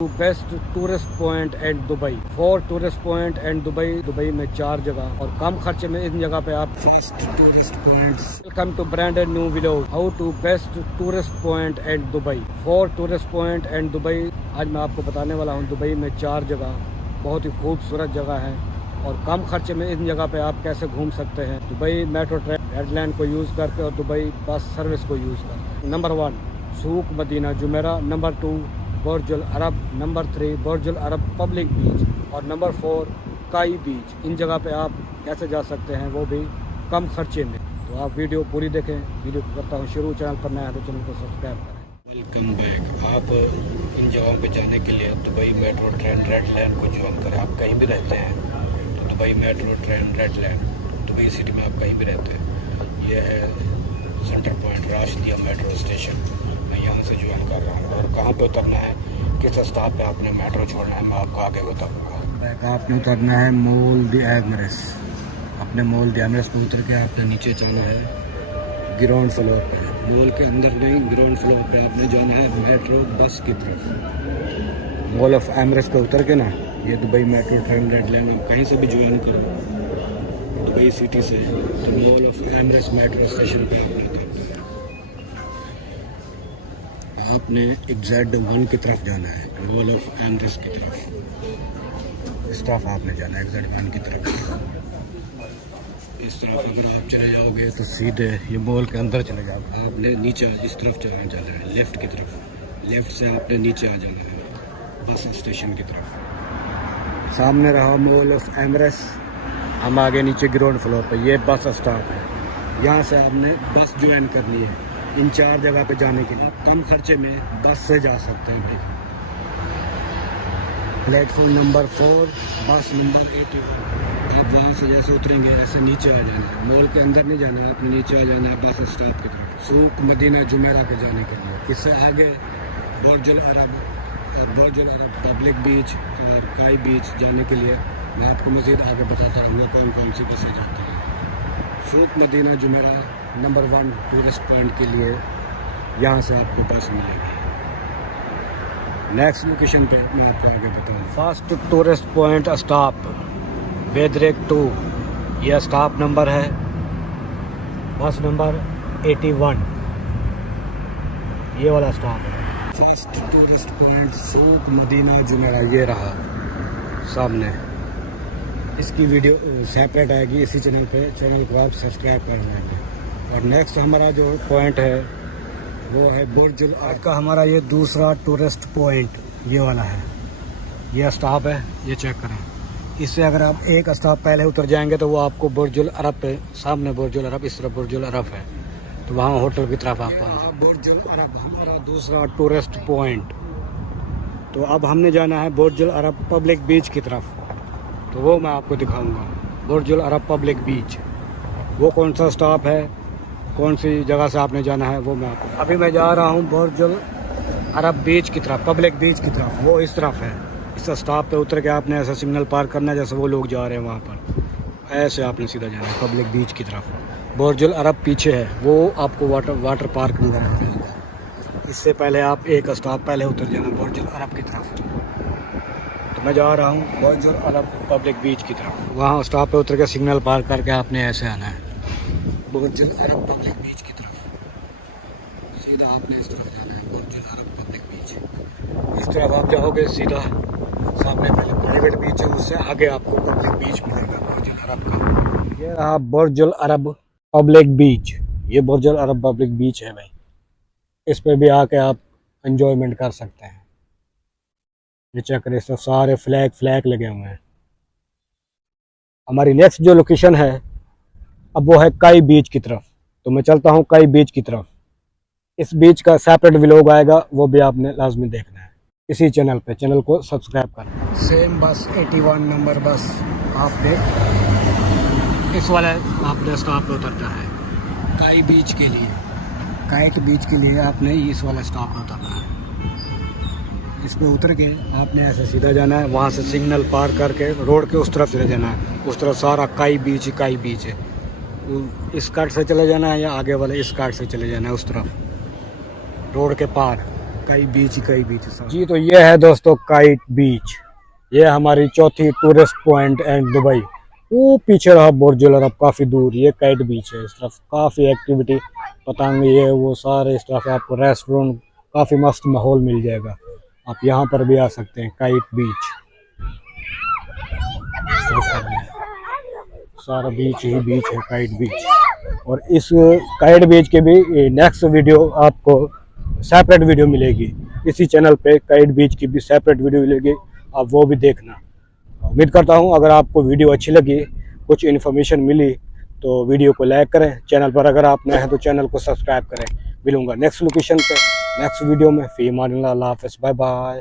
Best tourist point at Dubai, 4 tourist point at Dubai में 4 जगह और कम खर्चे में इन जगह पे आप first tourist points. Welcome to branded new vlog how to best tourist point at Dubai, 4 tourist point at Dubai. आज मैं आपको बताने वाला हूँ दुबई में 4 जगह बहुत ही खूबसूरत जगह है और कम खर्चे में इन जगह पे आप कैसे घूम सकते हैं Dubai metro train red line को यूज़ करके और दुबई बस सर्विस को यूज़ करके। Number 1 Souk Madina Jumeirah, number 2 Burj al Arab, number 3 Burj al Arab public beach और नंबर 4 काई बीच। इन जगह पे आप कैसे जा सकते हैं वो भी कम खर्चे में। तो आप वीडियो पूरी देखें। वीडियो को करता हूँ शुरू। चैनल पर नया है तो चैनल को सब्सक्राइब करें। Welcome back. आप इन जगहों पे जाने के लिए Dubai metro train red line को ज्वाइन करें। आप कहीं भी रहते हैं तो Dubai metro train red line Dubai city में आप कहीं भी रहते हैं, ये है centre point Rashidiya metro station. मैं यहाँ से ज्वाइन कर रहा हूँ और कहाँ पे उतरना है, किस स्टॉप पे आपने मेट्रो छोड़ना है, मैं आपको आगे बताऊँगा। आपने उतरना है मॉल द एमरेस। अपने मॉल द एमरेस पर उतर के आपने नीचे जाना है ग्राउंड फ्लोर पे। मॉल के अंदर नहीं, ग्राउंड फ्लोर पे आपने जाना है मेट्रो बस की तरफ। मॉल ऑफ एमरेस पे उतर के ना, ये Dubai metro train red line आप कहीं से भी ज्वाइन करो दुबई सिटी से तो मॉल ऑफ एमरेस मेट्रो स्टेशन पे आपने Z1 की तरफ जाना है, मॉल ऑफ एमरेस की तरफ। इस तरफ आपने जाना है Z1 की तरफ। इस तरफ अगर आप चले जाओगे तो सीधे ये मॉल के अंदर चले जाओगे। आपने नीचे इस तरफ जाना है लेफ़्ट की तरफ। लेफ़्ट से आपने नीचे आ जाना है बस स्टेशन की तरफ। सामने रहा मॉल ऑफ एमरेस। हम आगे नीचे ग्राउंड फ्लोर पर, ये बस स्टॉप है। यहाँ से आपने बस ज्वाइन करनी है इन 4 जगह पे जाने के लिए। कम खर्चे में बस से जा सकते हैं भाई। प्लेटफॉर्म नंबर 4 बस नंबर 81। आप वहाँ से जैसे उतरेंगे ऐसे नीचे आ जाना है। मॉल के अंदर नहीं जाना है, आपने नीचे आ जाना है बस स्टॉप की तरफ। सूक मदीना जुमेरा के जाने के लिए। इससे आगे बुर्जुल अरब और बुर्जुल अरब पब्लिक बीच और काई बीच जाने के लिए मैं आपको मज़ीद आगे बताता रहूँगा कौन कौन सी बसें जाती हैं। Souk Madina Jumeirah number 1 tourist point के लिए यहाँ से आपको बस मिलेगी। नेक्स्ट लोकेशन पे मैं आपको आगे बताऊँ। फर्स्ट टूरिस्ट पॉइंट स्टॉप वेदरेक 2, यह स्टॉप नंबर है बस नंबर 81। ये वाला स्टॉप है। First tourist point Souk Madina Jumeirah, ये रहा सामने। इसकी वीडियो सेपरेट आएगी इसी चैनल पे। चैनल को आप सब्सक्राइब कर लेंगे। और नेक्स्ट हमारा जो पॉइंट है वो है बुर्जुल अरब का। हमारा ये दूसरा टूरिस्ट पॉइंट ये वाला है। ये स्टॉप है, ये चेक करें। इससे अगर आप एक स्टॉप पहले उतर जाएंगे तो वो आपको बुर्जुल अरब पे, सामने बुर्जुल अरब, इस तरफ बुर्जुल अरब है तो वहाँ होटल की तरफ आप पहुँच। बुर्जुल अरब हमारा दूसरा टूरिस्ट पॉइंट। तो अब हमने जाना है बुर्जुल अरब पब्लिक बीच की तरफ, तो वो मैं आपको दिखाऊँगा। बुर्जुल अरब पब्लिक बीच वो कौन सा स्टॉप है, कौन सी जगह से आपने जाना है वो मैं आपको। अभी मैं जा रहा हूँ बुर्जुल अरब बीच की तरफ, पब्लिक बीच की तरफ। वो इस तरफ है। इस स्टॉप पे उतर के आपने ऐसा सिग्नल पार करना है जैसे वो लोग जा रहे हैं वहाँ पर। ऐसे आपने सीधा जाना है पब्लिक बीच की तरफ। बुर्जुल अरब पीछे है, वो आपको वाटर पार्क नजर आ जाएगा। इससे पहले आप एक स्टॉप पहले उतर जाना बुर्जुल अरब की तरफ। तो मैं जा रहा हूँ बुर्जुल अरब पब्लिक बीच की तरफ। वहाँ स्टॉप पे उतर के सिग्नल पार करके आपने ऐसे आना है बुर्जुल अरब पब्लिक बीच की तरफ। सीधा आपने इस तरफ जाना है बुर्जुल अरब पब्लिक बीच। इस तरफ आप जाओगे सीधा, सामने पहले प्राइवेट बीच है, उससे आगे आपको पब्लिक बीच मिलेगा बुर्जुल अरब का। ये रहा बुर्जुल अरब पब्लिक बीच। ये बुर्जुल अरब पब्लिक बीच है भाई। इस पे भी आके आप एंजॉयमेंट कर सकते हैं। ये चेक करें, सब सारे फ्लैग लगे हुए हैं। हमारी नेक्स्ट जो लोकेशन है अब वो है काई बीच की तरफ। तो मैं चलता हूँ काई बीच की तरफ। इस बीच का सेपरेट व्लॉग आएगा, वो भी आपने लाजमी देखना है इसी चैनल पे। चैनल को सब्सक्राइब करें। सेम बस 81 नंबर बस आपने इस वाले आपने स्टॉप पे उतरना है काई बीच के लिए। काई के बीच के लिए आपने इस वाला स्टॉप पे उतरना है। इस पे उतर के आपने ऐसे सीधा जाना है, वहाँ से सिग्नल पार करके रोड के उस तरफ चले जाना है। उस तरफ सारा काई बीच है। इस कार्ड से चले जाना है या आगे वाले इस कार्ड से चले जाना है उस तरफ रोड के पार कई बीच है साहब जी। तो ये है दोस्तों काइट बीच, ये हमारी चौथी टूरिस्ट पॉइंट एंड दुबई। वो पीछे रहा बुर्ज अल अरब काफ़ी दूर, ये काइट बीच है। इस तरफ काफ़ी एक्टिविटी पतंग ये वो सारे, इस तरफ आपको रेस्टोरेंट काफ़ी मस्त माहौल मिल जाएगा। आप यहाँ पर भी आ सकते हैं काइट बीच। सारा बीच ही बीच है काइट बीच। और इस काइट बीच के भी नेक्स्ट वीडियो आपको सेपरेट वीडियो मिलेगी इसी चैनल पे, काइट बीच की भी सेपरेट वीडियो मिलेगी, आप वो भी देखना। उम्मीद करता हूँ अगर आपको वीडियो अच्छी लगी, कुछ इन्फॉर्मेशन मिली, तो वीडियो को लाइक करें। चैनल पर अगर आप नए हैं तो चैनल को सब्सक्राइब करें। मिलूंगा नेक्स्ट लोकेशन पे नेक्स्ट वीडियो में। फी अमान अल्लाह हाफ़िज़, बाय बाय।